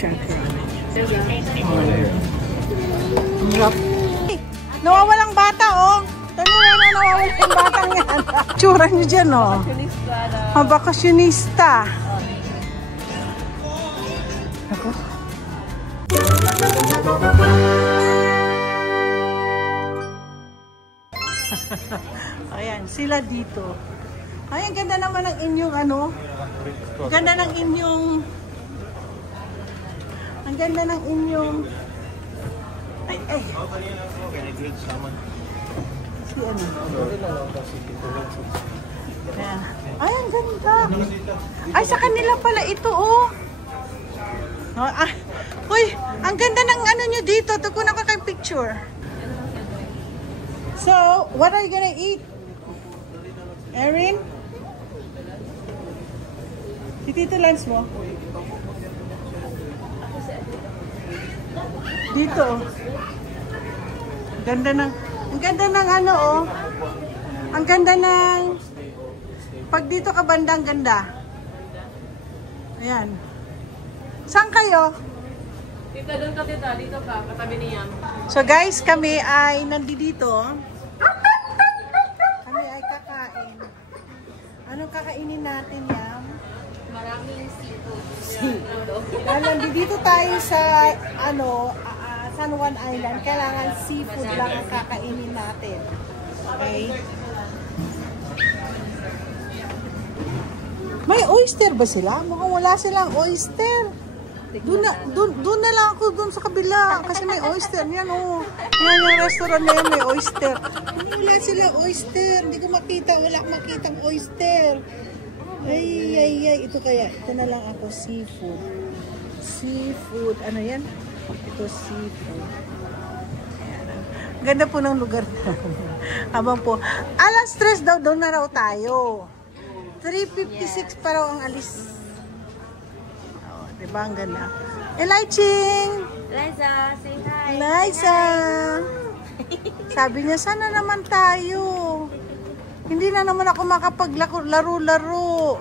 bushak. Nawawalang bata, oh. Tanong na nawawalang yung batang yan. Tsura nyo dyan, oh. Bakasyonista. Ako. Ayan, sila dito. Ay, ang ganda naman ng inyong ano. Ang ganda ng inyong... Ang ganda ng inyong... Ay. Si ano? Ayan. Ay, ang ganda. Ay, sa kanila pala ito, oh. Uy, ang ganda ng ano nyo dito. Tukunan ko kay picture. So, what are you gonna eat? Erin? Si Tito Lance mo? Dito, oh. Ang ganda ng ano, oh. Ang ganda ng... Pag dito ka banda, ang ganda. Ayan. Saan kayo? Tita, doon ka tita. Dito ka, katabi ni Yam. So guys, kami ay nandito. Kami ay kakain. Anong kakainin natin, Yam? Maraming seafood. Nandito tayo sa ano, San Juan Island. Kailangan seafood lang ang kakainin natin. Okay? May oyster ba sila? Mukhang wala silang oyster. Doon na lang ako doon sa kabila kasi may oyster. Yan, oh. Yan yung restaurant na yan, may oyster. Wala silang oyster. Hindi ko makita. Wala akong makitang oyster. Ay. Ito kaya. Ito na lang ako. Seafood. Seafood. Ano yan? Ito seafood. Ayan. Ganda po ng lugar na. Habang po. Alas 3 daw. Doon na raw tayo. 3:56 pa raw ang alis. Oh, diba ang ganda? Eliching! Liza, say hi. Liza! Sabi niya, sana naman tayo. Hindi na naman ako makapaglaro-laro.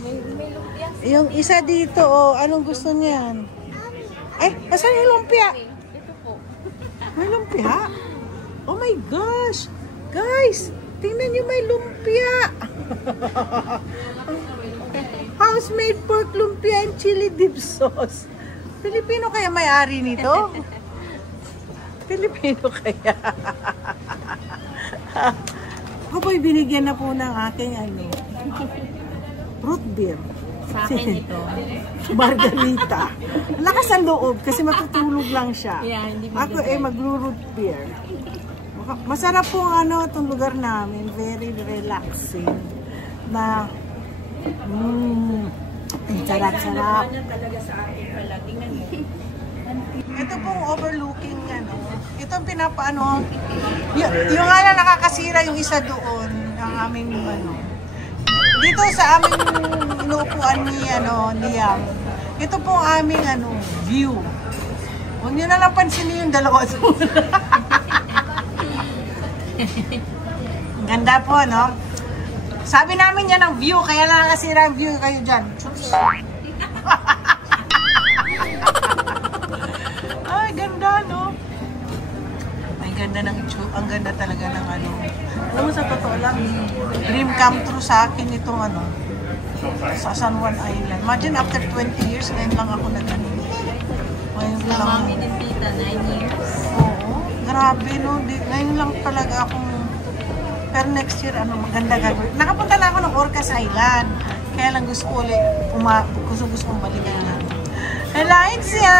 May lumpia. Yung isa dito, oh, anong gusto niyan? Ay, asan yung lumpia? Ito po. May lumpia? Oh my gosh! Guys, tingnan niyo may lumpia! House-made pork lumpia and chili dip sauce. Pilipino kaya may-ari nito? Pilipino kaya? Ako po'y binigyan na po ng aking ano, root beer. Sa akin ito. Margarita. Lakas ang loob kasi matutulog lang siya. Yeah, hindi ako magro-root beer. Masarap pong ano itong lugar namin. Very relaxing. Na sarap-sarap. Ito pong overlooking ano. Ito ang pinapaano. Yung nga lang nakakasira yung isa doon ang aming ano. Dito sa aming inuupuan ni ano Liam. Ito pong aming ano view. Huwag niyo na lang pansinin yung dalawa doon. Ganda po, no? Sabi namin yan ang view, kaya lang nakasira ang view kayo dyan. Ay, ganda, no? Ay, ganda ng ang ganda talaga ng ano. Alam mo, sa totoo lang, dream come true sa akin itong ano, sa San Juan Island. Imagine, after 20 years, ngayon lang ako nag-ano. Ngayon lang. Mami din tita, 9 years. Oo, grabe, no? Ngayon lang talaga akong, pero next year, ano, maganda gagawin. Nakapunta na ako ng Orcas Island. Kaya lang gusto ko ulit, gusto kong balikan. Eliza!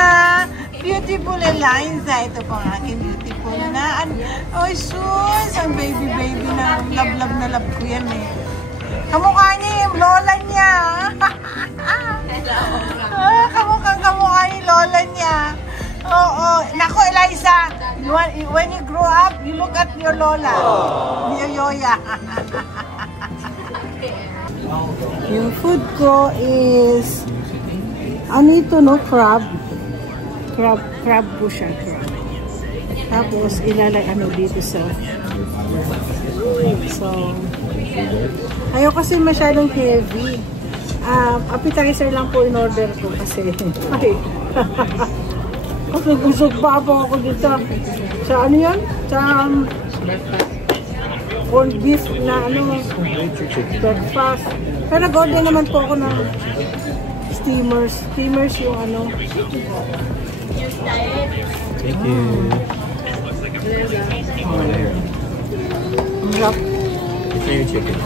Beautiful Eliza. Ito po ang aking beautiful na. Oy, sus! Ang baby na love na love ko yan eh. Kamukha niya yung lola niya. Kamukha yung lola niya. Oo. Naku, Eliza, when you grow up, you look at your lola. Your yoya. Yung food ko is anito, no? Crab po siya. Tapos ilalagay ano dito sa so ayaw kasi masyadong heavy. Appetizer lang po in order ko kasi. Ay. Kasi busog pa po ako dito. Sa ano yan? Sa corned beef na ano, breakfast. Pero nag-order naman po ako ng steamers. Steamers yung ano. Thank you. Ang It's your chicken.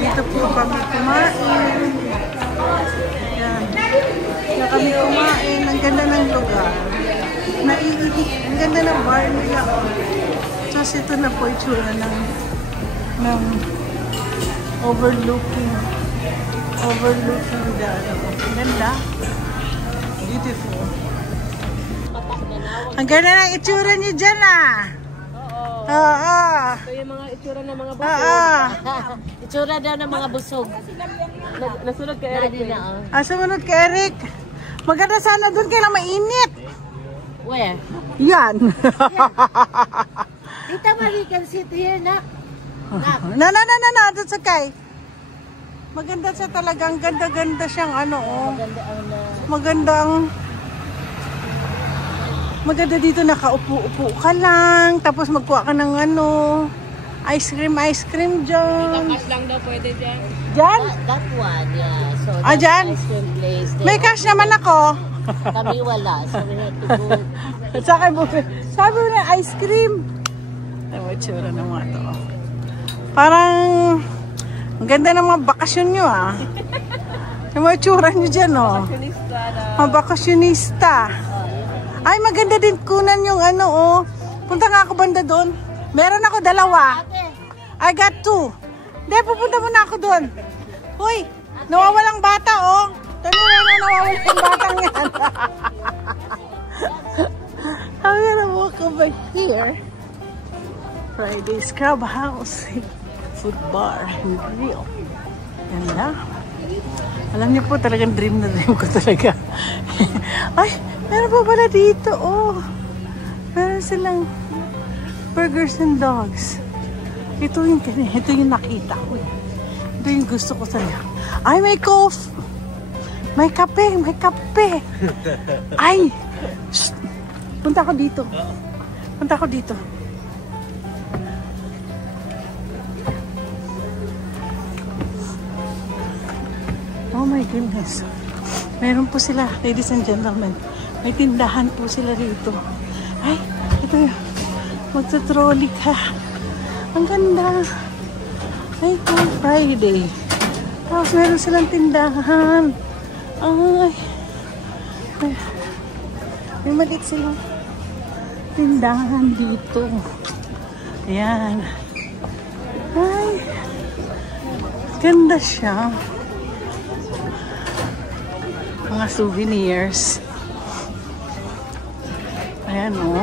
dito po kami kumain. Yan. Na kami kumain. Ang ganda ng lugar. Ang ganda ng bar nila. Tapos ito na po itsura ng overlooking the ano. Ang ganda. Beautiful. Ang ganda ng itsura niyo dyan ah. Oo. Ito yung mga itsura ng mga Oo. Itsura daw ng mga busog. nasunod kay Eric. Sumunod kay Eric. Maganda sana doon kaya mainit. Where? Yan. Tita Marie can sit here na. No. That's okay. Maganda siya talagang ganda-ganda siyang ano oh. Maganda dito nakaupo-upo ka lang. Tapos magkuha ka ng ano. Ice cream dyan. Cash lang daw pwede dyan. Dyan? That one, yeah. So Dyan? ice cream place there. May cash naman ako. Kami wala. So we have to go. Sa akin sabi mo na ice cream. Ay, may tsura ng mga to. Parang ang ganda ng mga bakasyon nyo ah. Yung mga tsura nyo dyan oh. Mga bakasyonista. Ay, maganda din kunan yung ano oh. Punta nga ako banda doon. Meron ako 2. I got 2. Hindi, pupunta muna ako doon. Hoy, nawawalang bata oh. Tani na nawawalang batang yan. I'm gonna walk over here. Friday's Crab House. Food bar and grill. Ganda. Alam niyo po, talagang dream na dream ko talaga. Ay, meron pa pala dito. Oh, meron silang burgers and dogs. Ito yung nakita ko. Ito yung gusto ko talaga. Ay, may coffee. May kape. Ay, shh. Punta ko dito. Oh my goodness. Meron po sila, ladies and gentlemen. May tindahan po sila rito. Ay, ito yun. Magta-trolley ka. Ang ganda. Ay, Friday. Tapos meron silang tindahan. Ay. May maliit silang tindahan dito. Ayan. Ay. Ganda siya. Mga souvenirs. Ayan o.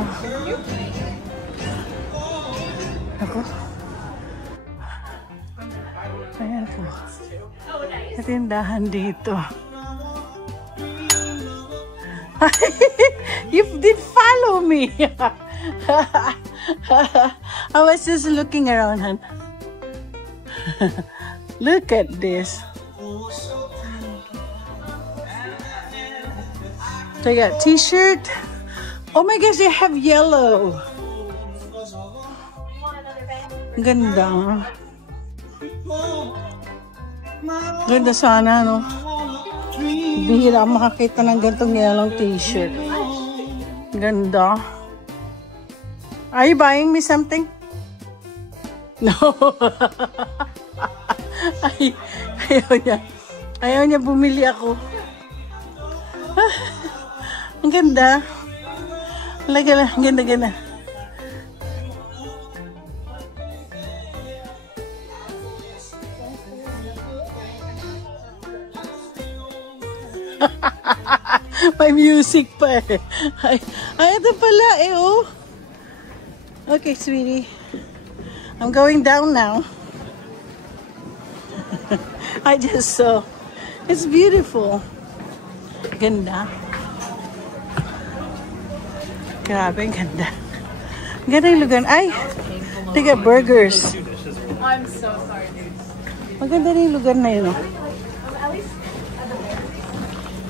Ako. Ayan po. Tindahan dito. You did follow me. I was just looking around. Hun. Look at this. So I got t-shirt. Oh my gosh, they have yellow. Ganda. Ganda sana, no? Bihira makakita ng gantong yellow t-shirt. Ganda. Are you buying me something? No. Ayaw niya bumili ako. Ang ganda. Ang ganda. May music pa eh. Ay, ito pala eh, oh. Okay, sweetie. I'm going down now. I just saw. It's beautiful. Ganda. Grabe, ganda. Ganda yung lugar. Ay, they got burgers. I'm so sorry, dude. Maganda rin yung lugar na yun, oh.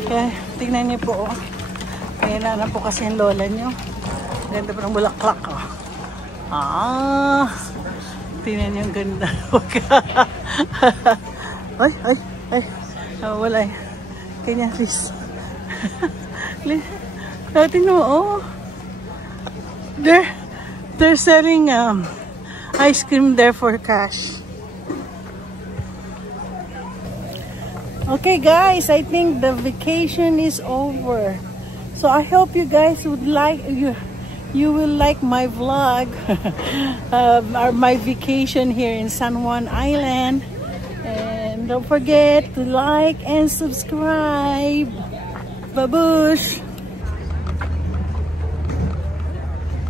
Kaya, tingnan niyo po, oh. Kaya na po kasi yung lola niyo. Ganda pa ng bulaklak, oh. Tingnan niyo yung ganda. ay. Wala yun. Kanya, please. Tingnan mo, oh. They're selling ice cream there for cash. Okay guys, I think the vacation is over. So I hope you guys would like, you will like my vlog, or my vacation here in San Juan Island. And don't forget to like and subscribe. Babush!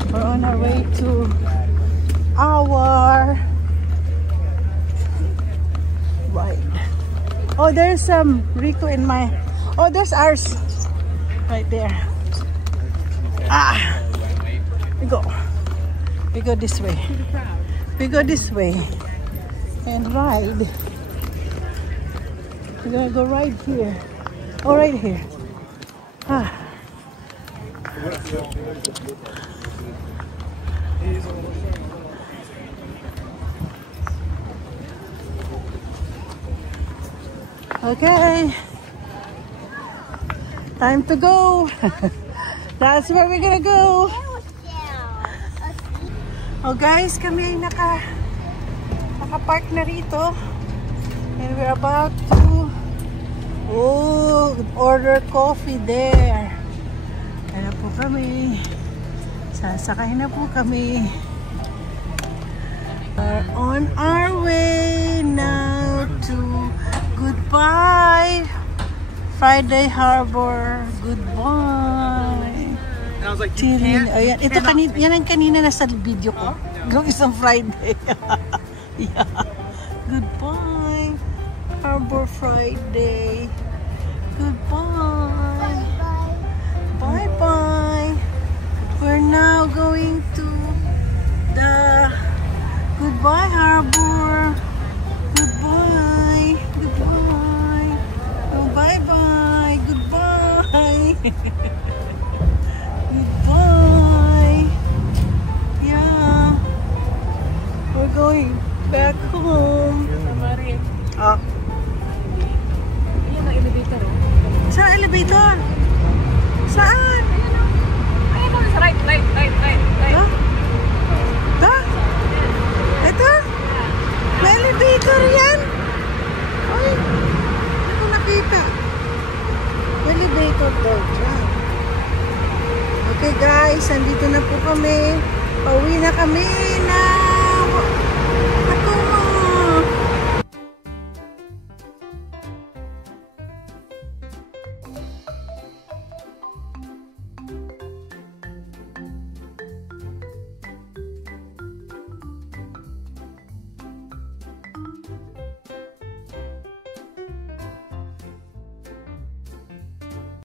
We're on our way to our ride. Oh, there's Rico and my... Oh, there's ours. Right there. We go. We go this way. We go this way. And ride. We're gonna go right here. Oh, right here. Okay, time to go. That's where we're gonna go. Oh guys, kami ay naka-park na rito. And we're about to order coffee there. Kaya po kami. Sasakay na po kami. We're on our way now to goodbye, Friday Harbor. Goodbye. And I was like, Ayan. Ito yan ang kanina nasa video ko. Yung isang Friday. Yeah. Goodbye, Harbor Friday. Goodbye. Bye-bye. We're now going to the Goodbye Harbor. Goodbye. Goodbye. Oh, bye-bye. Goodbye. Goodbye. Yeah. We're going back home. Ayan ang elevator, oh. Saan elevator? Saan? Ayan ang sa right. Huh? Ito? Ito? May elevator yan? Ay, hindi ko nakita. Elevator daw dyan. Okay guys, nandito na po kami. Pauwi na kami.